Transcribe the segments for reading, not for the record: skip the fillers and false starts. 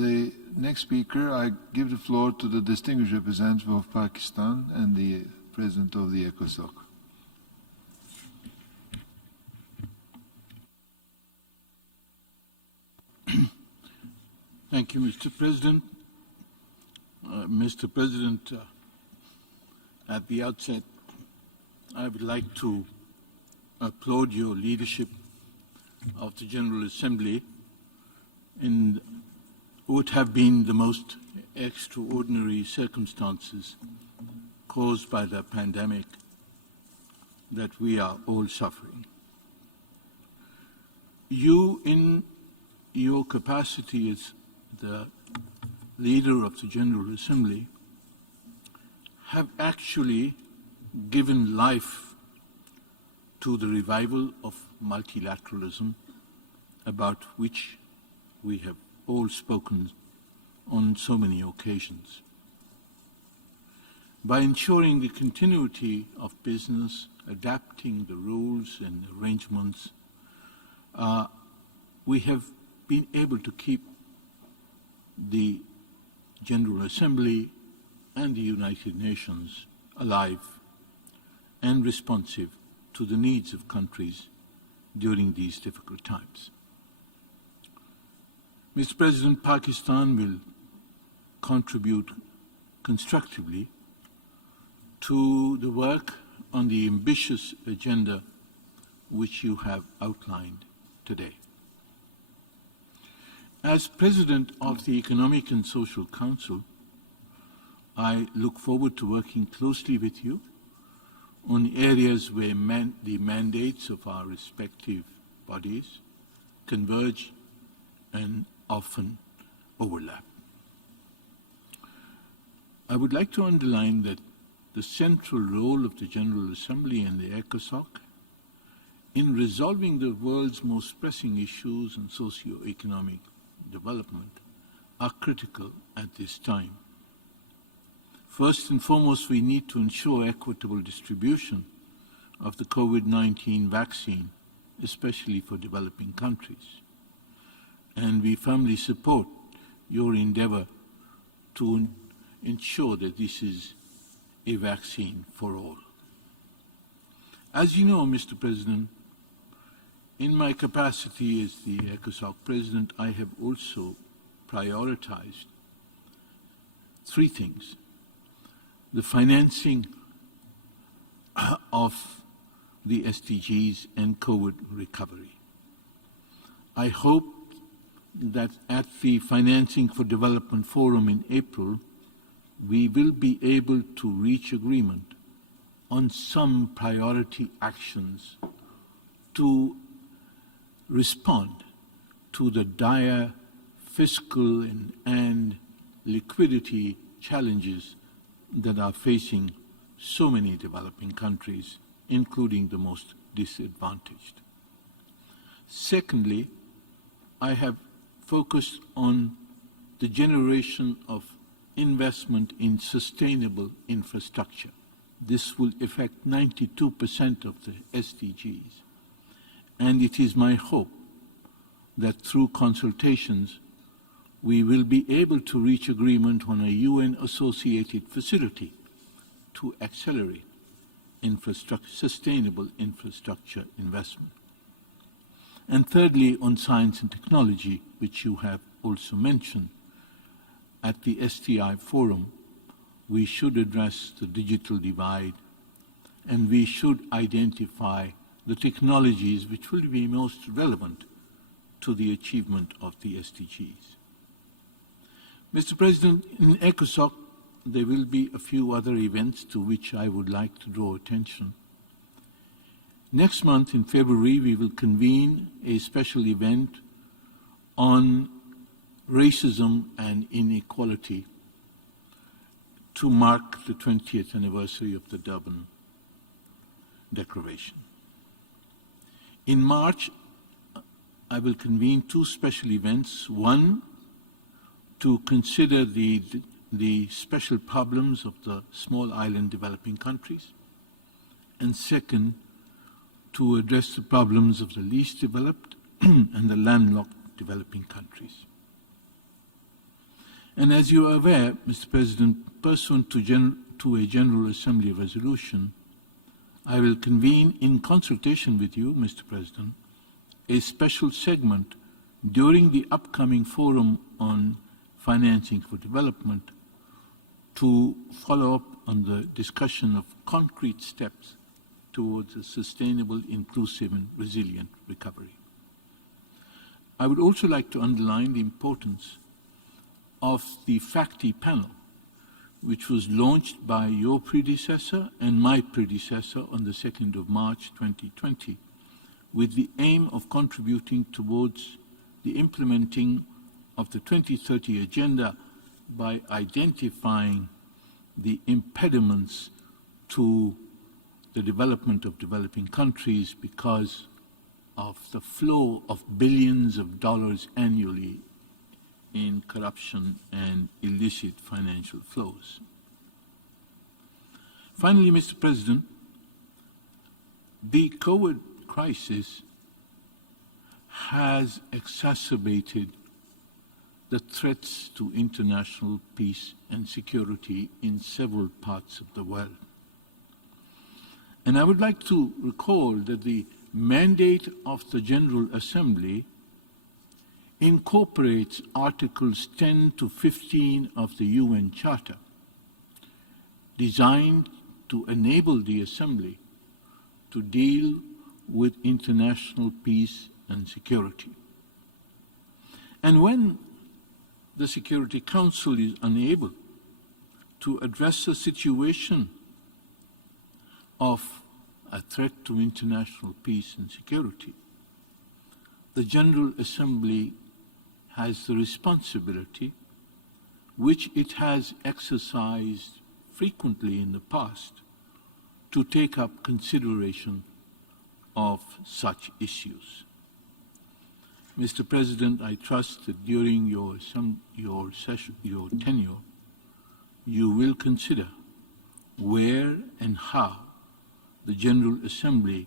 the next speaker, I give the floor to the distinguished representative of Pakistan and the president of the ECOSOC. Thank you, Mr. President. Mr. President, at the outset, I would like to applaud your leadership of the General Assembly in what have been the most extraordinary circumstances caused by the pandemic that we are all suffering. You, in your capacity as the leader of the General Assembly, have actually given life to the revival of multilateralism, about which we have all spoken on so many occasions. By ensuring the continuity of business, adapting the rules and arrangements, we have been able to keep the General Assembly and the United Nations alive and responsive to the needs of countries during these difficult times. Mr. President, Pakistan will contribute constructively to the work on the ambitious agenda which you have outlined today. As President of the Economic and Social Council, I look forward to working closely with you on areas where the mandates of our respective bodies converge and often overlap. I would like to underline that the central role of the General Assembly and the ECOSOC in resolving the world's most pressing issues and socio-economic development are critical at this time. First and foremost, we need to ensure equitable distribution of the COVID-19 vaccine, especially for developing countries. And we firmly support your endeavor to ensure that this is a vaccine for all. As you know, Mr. President, in my capacity as the ECOSOC President, I have also prioritized three things: the financing of the SDGs and COVID recovery. I hope that at the Financing for Development Forum in April, we will be able to reach agreement on some priority actions to respond to the dire fiscal and liquidity challenges that are facing so many developing countries, including the most disadvantaged. Secondly, I have focused on the generation of investment in sustainable infrastructure. This will affect 92% of the SDGs. And it is my hope that through consultations, we will be able to reach agreement on a UN-associated facility to accelerate sustainable infrastructure investment. And thirdly, on science and technology, which you have also mentioned, at the STI Forum, we should address the digital divide, and we should identify the technologies which will be most relevant to the achievement of the SDGs. Mr. President, in ECOSOC, there will be a few other events to which I would like to draw attention. Next month, in February, we will convene a special event on racism and inequality to mark the 20th anniversary of the Durban Declaration. In March, I will convene two special events. One, to consider the special problems of the small island developing countries. And second, to address the problems of the least developed and the landlocked developing countries. And as you are aware, Mr. President, pursuant to a General Assembly resolution, I will convene in consultation with you, Mr. President, a special segment during the upcoming forum on financing for development to follow up on the discussion of concrete steps towards a sustainable, inclusive, and resilient recovery. I would also like to underline the importance of the FACTI panel, which was launched by your predecessor and my predecessor on the 2nd of March 2020, with the aim of contributing towards the implementing of the 2030 Agenda by identifying the impediments to the development of developing countries because of the flow of billions of dollars annually in corruption and illicit financial flows. Finally, Mr. President, the COVID crisis has exacerbated the threats to international peace and security in several parts of the world. And I would like to recall that the mandate of the General Assembly incorporates Articles 10 to 15 of the UN Charter, designed to enable the Assembly to deal with international peace and security. And when the Security Council is unable to address a situation of a threat to international peace and security, the General Assembly has the responsibility, which it has exercised frequently in the past, to take up consideration of such issues. Mr. President, I trust that during your tenure, you will consider where and how the General Assembly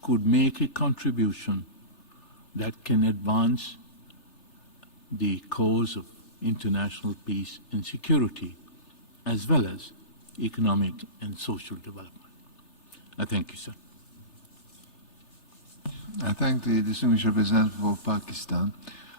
could make a contribution that can advance the cause of international peace and security, as well as economic and social development. I thank you, sir. I thank the distinguished representative of Pakistan.